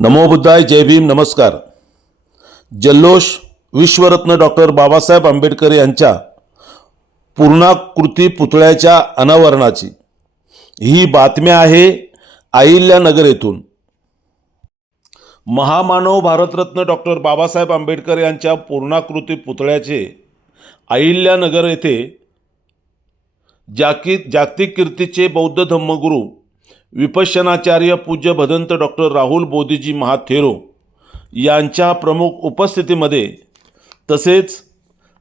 नमो बुद्धाय जय भीम नमस्कार. जल्लोष विश्वरत्न डॉक्टर बाबासाहेब आंबेडकर यांच्या पूर्णाकृती पुतळ्याच्या अनावरणाची. ही बातमी आहे अहिल्यानगर येथून. महामानव भारतरत्न डॉक्टर बाबासाहेब आंबेडकर यांच्या पूर्णाकृती पुतळ्याचे अहिल्यानगर येथे जागतिक जागतिक कीर्तीचे बौद्ध धम्मगुरू विपश्यनाचार्य पूज्य भदंत डॉक्टर राहुल बोधीजी महाथेरो यांच्या प्रमुख उपस्थितीमध्ये तसेच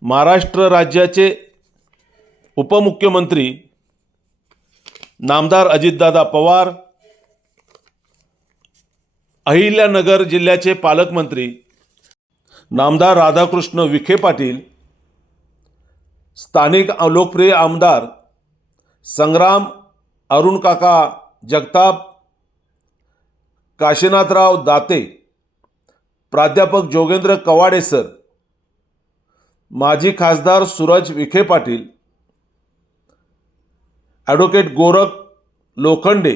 महाराष्ट्र राज्याचे उपमुख्यमंत्री नामदार अजितदादा पवार अहिल्यानगर जिल्ह्याचे पालकमंत्री नामदार राधाकृष्ण विखे पाटील स्थानिक लोकप्रिय आमदार संग्राम अरुणकाका जगताप काशीनाथराव दाते प्राध्यापक जोगेंद्र कवाडे सर माजी खासदार सूरज विखे पाटील ॲडव्होकेट गोरख लोखंडे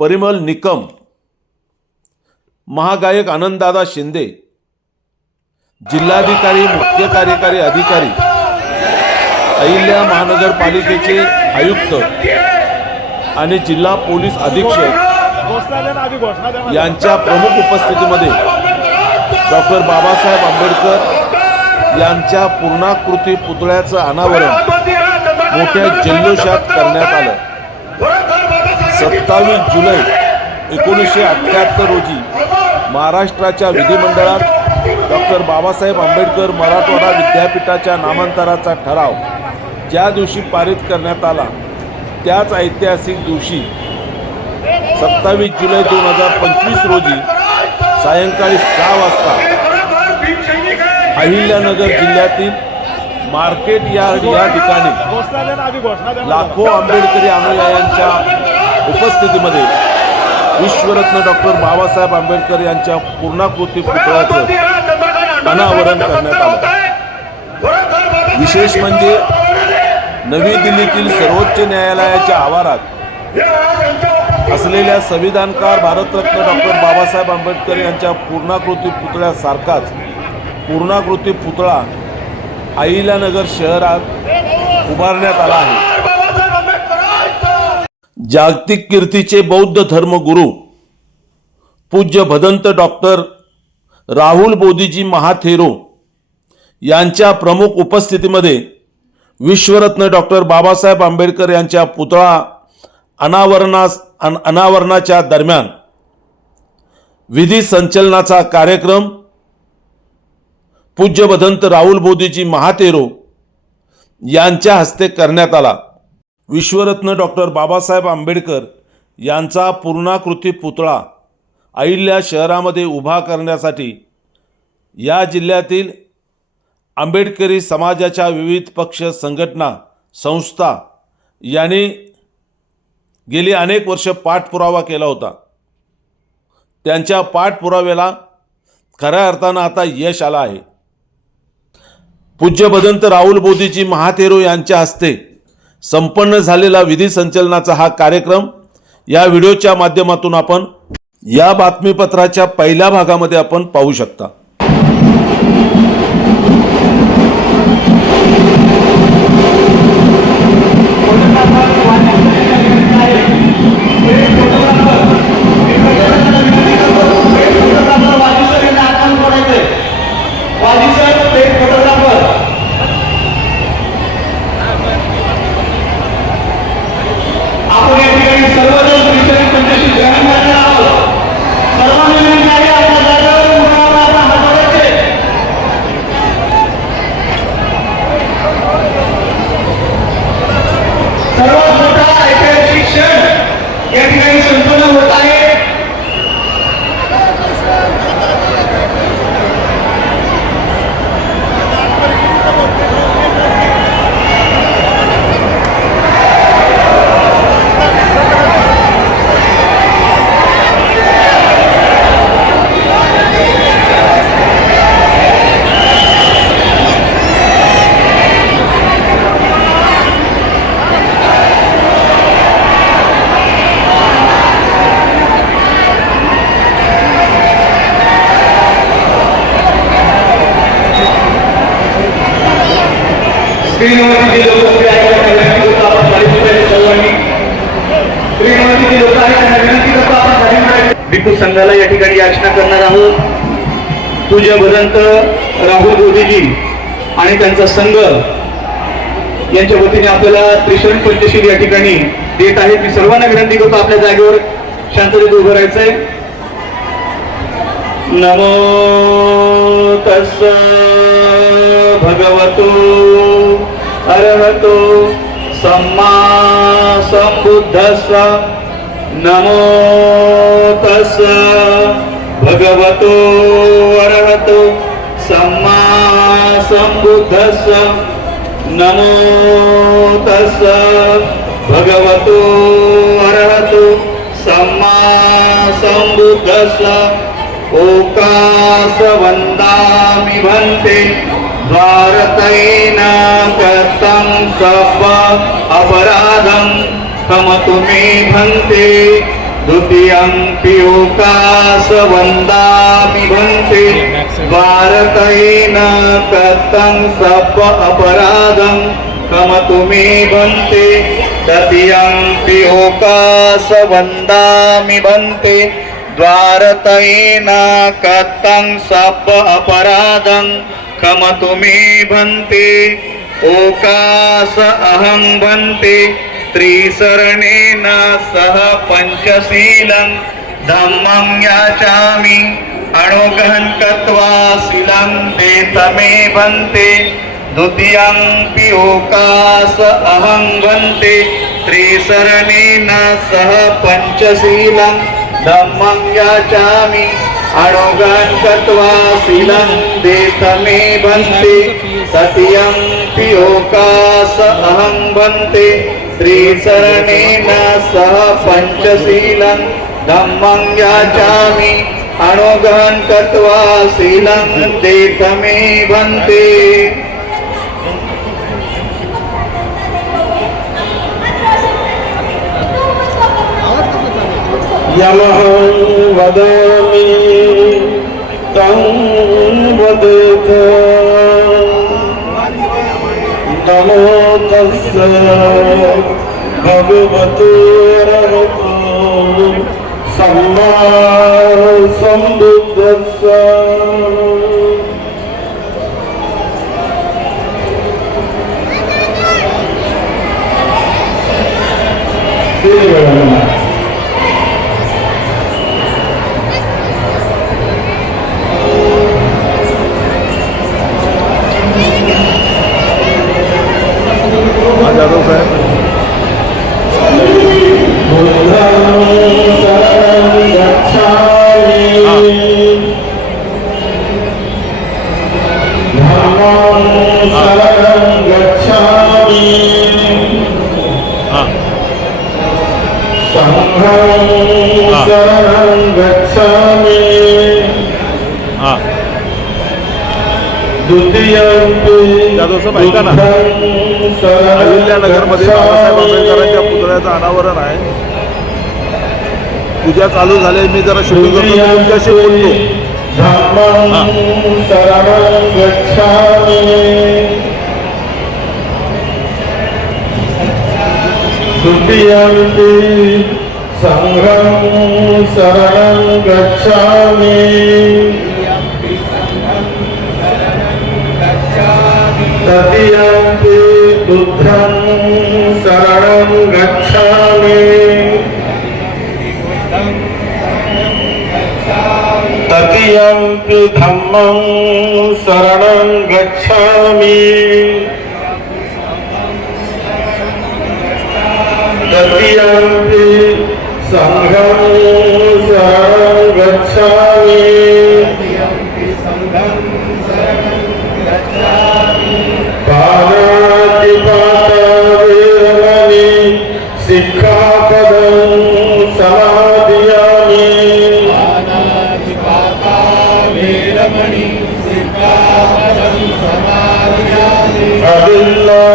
परिमल निकम महागायक आनंददादा शिंदे जिल्हाधिकारी मुख्य कार्यकारी अधिकारी अहिल्या महानगरपालिकेचे आयुक्त आणि जिल्हा पोलीस अधीक्षक यांच्या प्रमुख उपस्थितीमध्ये डॉक्टर बाबासाहेब आंबेडकर यांच्या पूर्णाकृती पुतळ्याचं अनावरण मोठ्या जल्लोषात करण्यात आलं. सत्तावीस जुलै एकोणीसशे अठ्ठ्याहत्तर रोजी महाराष्ट्राच्या विधिमंडळात डॉक्टर बाबासाहेब आंबेडकर मराठवाडा विद्यापीठाच्या नामांतराचा ठराव ज्या दिवशी पारित करण्यात आला त्याच ऐतिहासिक दिवशी सत्तावीस जुलै दोन हजार पंचवीस रोजी सायंकाळी सहा वाजता अहिल्यानगर जिल्ह्यातील मार्केट यार्ड या ठिकाणी लाखो आंबेडकरी अनुयायांच्या उपस्थितीमध्ये विश्वरत्न डॉक्टर बाबासाहेब आंबेडकर यांच्या पूर्णाकृती पुतळ्याचं अनावरण करण्यात आलं. विशेष म्हणजे नवी दिल्लीतील सर्वोच्च न्यायालयाच्या आवारात असलेल्या संविधानकार भारतरत्न डॉक्टर बाबासाहेब आंबेडकर यांच्या पूर्णाकृती पुतळ्यासारखाच पूर्णाकृती पुतळा अहिल्यानगर शहरात उभारण्यात आला आहे. जागतिक कीर्तीचे बौद्ध धर्मगुरू पूज्य भदंत डॉक्टर राहुल बोधीजी महाथेरो यांच्या प्रमुख उपस्थितीमध्ये विश्वरत्न डॉक्टर बाबासाहेब आंबेडकर यांच्या पुतळा अनावरणास अन अनावरणाच्या दरम्यान विधी संचलनाचा कार्यक्रम पूज्य भदंत राहुल बोधीजी महातेरो यांच्या हस्ते करण्यात आला. विश्वरत्न डॉक्टर बाबासाहेब आंबेडकर यांचा पूर्णाकृती पुतळा अहिल्या शहरामध्ये उभा करण्यासाठी या जिल्ह्यातील आंबेडकरी समाजाच्या विविध पक्ष संघटना संस्था यांनी गेली अनेक वर्ष पाठपुरावा केला होता. त्यांच्या पाठपुराव्याला खऱ्या अर्थानं आता यश आलं आहे. पूज्य भदंत राहुल बोधीजी महाथेरो यांच्या हस्ते संपन्न झालेला विधी संचलनाचा हा कार्यक्रम या व्हिडिओच्या माध्यमातून आपण या बातमीपत्राच्या पहिल्या भागामध्ये आपण पाहू शकता. आपण भिक्खू संघाला या ठिकाणी याचना करणार आहोत. तुझ्या भदंत राहुल गोदीजी आणि त्यांचा संघ यांच्या वतीने आपल्याला त्रिशरण पंचशील या ठिकाणी देत आहेत. मी सर्वांना विनंती करतो आपल्या जागेवर शांततेत उभं राहायचंय. नमो तस भगवतो अरहतो सम्मा संबुद्धस्स नमो तस् भगवतो अरहतो सम्मा संबुद्धस्स नमो तस् भगवतो अरहतो सम्मा संबुद्धस्स ओकास वन्दामि भन्ते द्वारतैन कृतं सप अपराधं कमतु मे भन्ते। द्वितीयम्पि ओकास वन्दामि भन्ते। द्वारतैन कृतं सप अपराधं कमतु मे भन्ते। तृतीयम्पि ओकास वन्दामि भन्ते। द्वारतैन कथं सप अपराधं कम तुम्ही भन्ते ओकास अहं भन्ते त्रिसरणेन सह पञ्चशीलं धम्मं याचामि अणुगहन् कृत्वा शिलं देत मे भन्ते द्वितीयं ओकास अहं भन्ते त्रिसरणेन सह पञ्चशीलं धम्मं याचामि अणुगन् कृत्वा शिलं देत मे भन्ते तृतीयम्पि ओकास अहं भन्ते त्रिसरणेन सह पञ्चशीलं धम्मं याचामि। अणुगन् कृत्वा शिलं देत मे भन्ते यमहं ভগবতো রহতো সম্মা সম্বুদ্ধ अहिल्यानगरमध्ये बाबासाहेब आंबेडकरांच्या पुतळ्याचं अनावरण आहे. पूजा चालू झाली मी जरा शूटिंग करतो तुमच्याशी बोलतो. धम्मं शरणं गच्छामि. द्वितीयम्पि सङ्घं शरणं गच्छामि तृतीयम्पि बुद्धं शरणं गच्छामि यन्ति धम्मं शरणं गच्छामि। तृतीयम्पि सङ्घं அபில்லாஹ்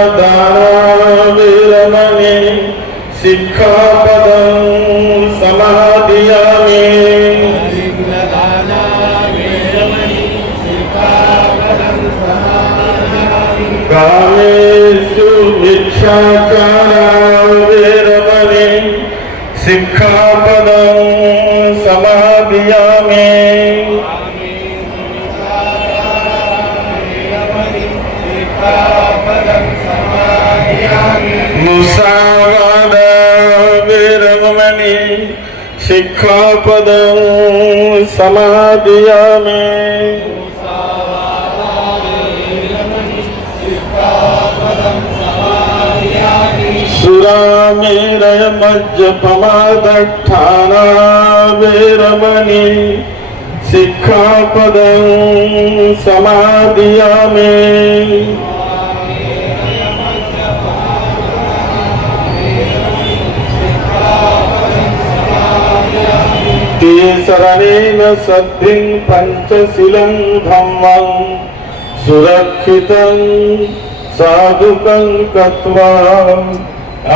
पदं समादयामि सुरामेरयमज्जपमादठाना वेरमणि सिक्खापदं समादियामि शरणेन सद्धिं पञ्चशीलं धम्मं सुरक्षितं साधुकं कत्वा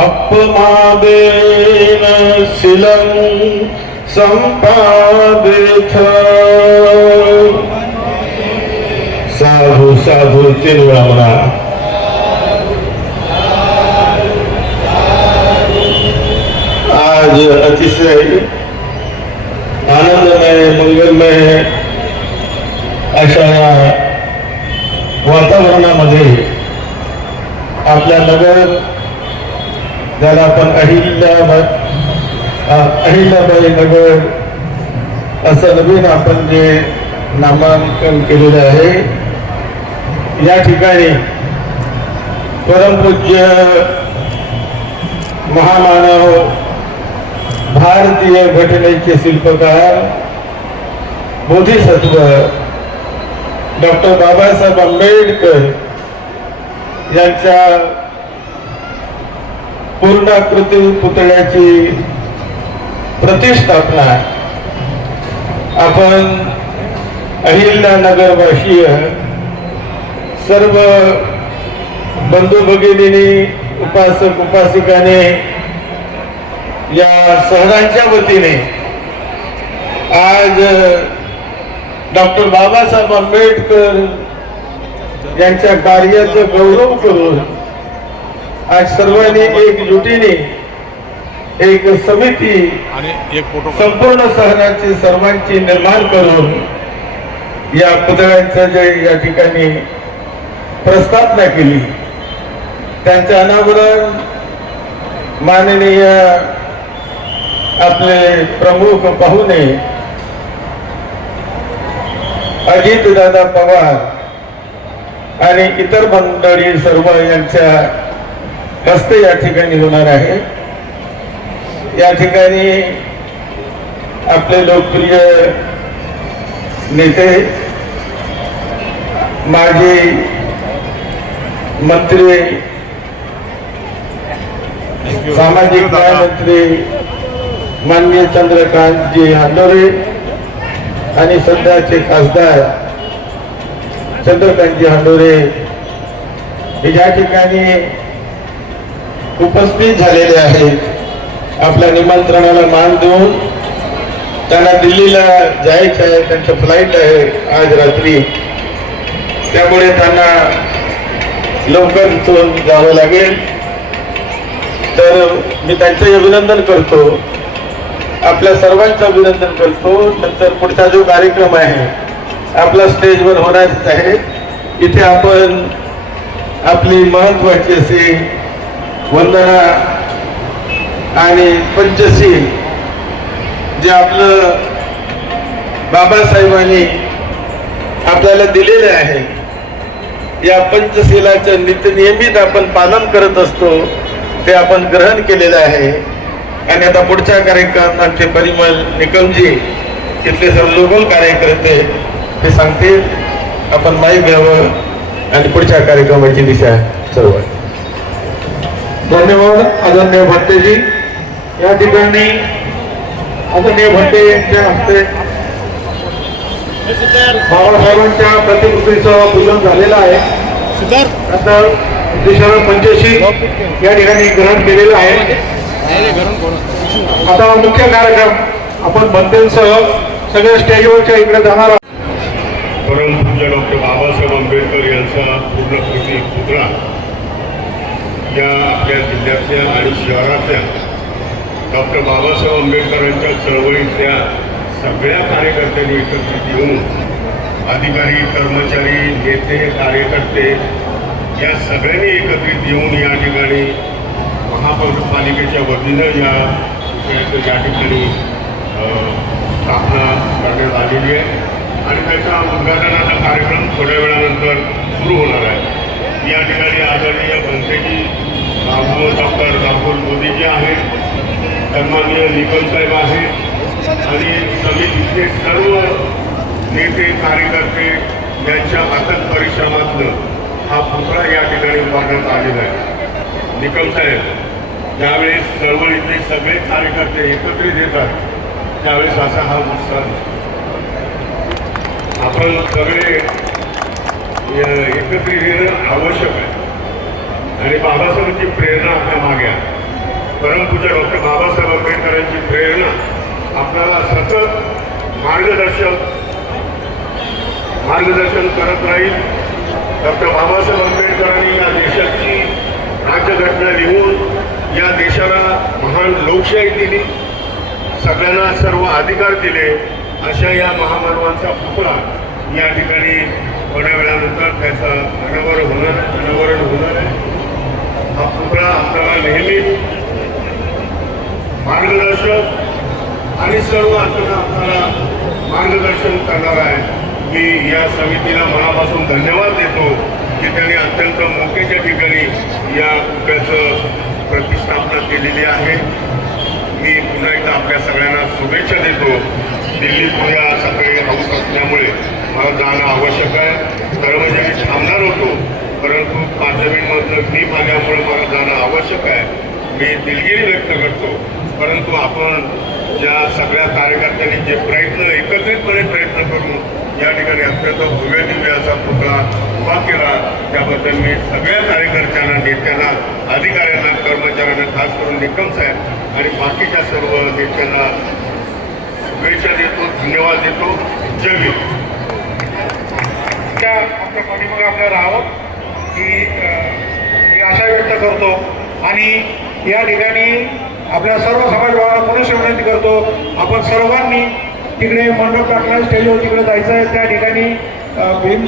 अपमादेन शिलं सम्पादिथ साधू साधू तीन वेळा म्हणा आज अतिशय आनंदमय मंगलमय अशा या वातावरणामध्ये आपल्या नगर ज्याला आपण अहिल्याबाई अहिल्याबाई नगर असं नवीन आपण जे नामांकन केलेलं आहे या ठिकाणी परमपूज्य महामानव भारतीय घटनेचे शिल्पकार बोधिसत्व. डॉक्टर बाबासाहेब आंबेडकर यांच्या पूर्णाकृती पुतळ्याची प्रतिष्ठापना आपण अहिल्यानगरवासीय सर्व बंधू भगिनी उपासक उपासिकाने या शहरांच्या वतीने आज डॉक्टर बाबासाहेब आंबेडकर यांच्या कार्याचा गौरव करून आज सर्वांनी एकजुटीने एक समिती आणि एक फोटो संपूर्ण शहराची सर्वांची निर्माण करून या पुतळ्यांचं जे या ठिकाणी प्रस्थापना केली. त्यांचं अनावरण माननीय आपले प्रमुख पाहुणे अजितदादा पवार आणि इतर मंडळी सर्व यांच्या हस्ते या ठिकाणी होणार आहे. या ठिकाणी आपले लोकप्रिय नेते माजी मंत्री सामाजिक न्याय मंत्री माननीय चंद्रकांतजी हांडोरे आणि सध्याचे खासदार चंद्रकांतजी हांडोरे हे ज्या ठिकाणी उपस्थित झालेले आहेत आपल्या निमंत्रणाला मान देऊन त्यांना दिल्लीला जायचं आहे त्यांचं फ्लाईट आहे आज रात्री. त्यामुळे त्यांना लवकर इथून जावं लागेल. तर मी त्यांचंही अभिनंदन करतो. आपल्या सर्वांचं अभिनंदन करतो. नंतर पुढचा जो कार्यक्रम आहे आपला स्टेजवर होणारच आहे. इथे आपण आपली महत्वाची अशी वंदना आणि पंचशील जे आपलं बाबासाहेबांनी आपल्याला दिलेले आहे या पंचशिलाचं नित्य नियमित आपण पालन करत असतो ते आपण ग्रहण केलेलं आहे. आणि आता पुढच्या कार्यक्रमाचे परिमल निकमजी तिथले सर्व लोकल कार्यकर्ते ते सांगतील आपण माहीत घ्यावं आणि पुढच्या कार्यक्रमाची दिशा सर्व धन्यवाद आदरणीय भट्टेजी. या ठिकाणी आदरणीय भट्टे यांच्या हस्ते बाबासाहेबांच्या प्रतिकृतीचं पूजन झालेलं आहे. दिशाला पंचशी या ठिकाणी ग्रहण केलेलं आहे. आता मुख्य कार्यक्रम आपण बंदेसह सगळ्या स्टेजवरच्या इकडे जाणार आहोत. परमपूज्य डॉक्टर बाबासाहेब आंबेडकर यांचा पूर्णकृती पुतळा या आपल्या जिल्ह्यातल्या आणि शहरातल्या डॉक्टर बाबासाहेब आंबेडकरांच्या चळवळीतल्या सगळ्या कार्यकर्त्यांनी एकत्रित येऊन अधिकारी कर्मचारी नेते कार्यकर्ते या सगळ्यांनी एकत्रित येऊन या ठिकाणी महापालिकेच्या वतीनं या विषयाचं या ठिकाणी स्थापना करण्यात आलेली आहे. आणि त्याचा उद्घाटनाचा कार्यक्रम थोड्या वेळानंतर सुरू होणार आहे. या ठिकाणी आदरणीय मंत्रीजी राहुल डॉक्टर राहुल मोदीजी आहेत सन्माननीय निकम साहेब आहेत आणि समितीचे सर्व नेते कार्यकर्ते यांच्या अथक परिश्रमातनं हा पुतळा या ठिकाणी उभारण्यात आलेला आहे. निकम साहेब ज्यावेळेस चळवळीतले सगळे कार्यकर्ते एकत्रित येतात त्यावेळेस असा हा उत्साह आपण सगळे एकत्रित येणं आवश्यक आहे. आणि बाबासाहेबांची प्रेरणा आपल्या मागे आहे. परमपूज्य डॉक्टर बाबासाहेब आंबेडकरांची प्रेरणा आपल्याला सतत मार्गदर्शन मार्गदर्शन करत राहील डॉक्टर बाबासाहेब आंबेडकरांनी या देशाची राज्यघटना लिहून या देशाला महान लोकशाही दिली. सगळ्यांना सर्व अधिकार दिले. अशा या महामानवांचा पुतळा या ठिकाणी थोड्या वेळानंतर त्याचं अनावरण होणार आहे अनावरण होणार आहे. हा पुतळा आपल्याला नेहमी मार्गदर्शक आणि सर्व अर्थानं आपल्याला मार्गदर्शन करणार आहे. मी या समितीला मनापासून धन्यवाद देतो की त्यांनी अत्यंत मोकेच्या ठिकाणी या पुतळ्याचं प्रतिष्ठापना केलेली आहे. मी पुन्हा एकदा आपल्या सगळ्यांना शुभेच्छा देतो. दिल्लीत उद्या सकाळी हाऊस असल्यामुळे मला जाणं आवश्यक आहे. खरं म्हणजे मी थांबणार होतो परंतु पार्लमेंटमधलं क्लिप आल्यामुळे मला जाणं आवश्यक आहे. मी दिलगिरी व्यक्त करतो. परंतु आपण ज्या सगळ्या कार्यकर्त्यांनी जे प्रयत्न एकत्रितपणे प्रयत्न करून या ठिकाणी अत्यंत भव्य दिव्य असा पुतळा उभा केला त्याबद्दल मी सगळ्या कार्यकर्त्यांना नेत्यांना अधिकाऱ्यांना कर्मचाऱ्यांना खास करून निकम साहेब आणि बाकीच्या सर्व नेत्यांना शुभेच्छा देतो धन्यवाद देतो. जय त्या आपल्या पाठीमागे आपल्या राहावं की आशा व्यक्त करतो आणि या ठिकाणी आपल्या सर्व समाज भावाला पुनश विनंती करतो. आपण सर्वांनी तिकडे मंडप टाकला स्टेजवर तिकडे जायचं आहे. त्या ठिकाणी भीम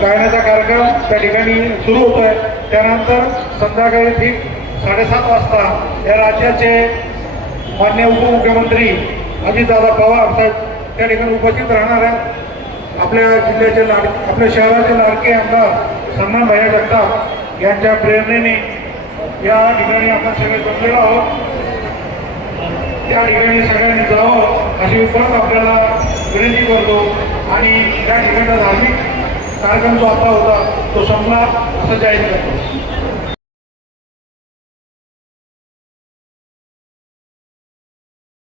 गायनाचा कार्यक्रम त्या ठिकाणी सुरू होतो आहे त्यानंतर संध्याकाळी ठीक साडेसात वाजता या राज्याचे मान्य उपमुख्यमंत्री अजितदादा पवार साहेब त्या ठिकाणी उपस्थित राहणार आहेत. आपल्या जिल्ह्याचे लाड आपल्या शहराचे लाडके आमदार सन्मान भैया जगताप यांच्या प्रेरणेने या ठिकाणी आपण सगळे जमलेलो आहोत. त्या ठिकाणी सगळ्यांनी जावं अशी मी परत आपल्याला विनंती करतो आणि त्या ठिकाणचा धार्मिक कार्यक्रम जो आता होता तो संपला असं जाहीर करतो.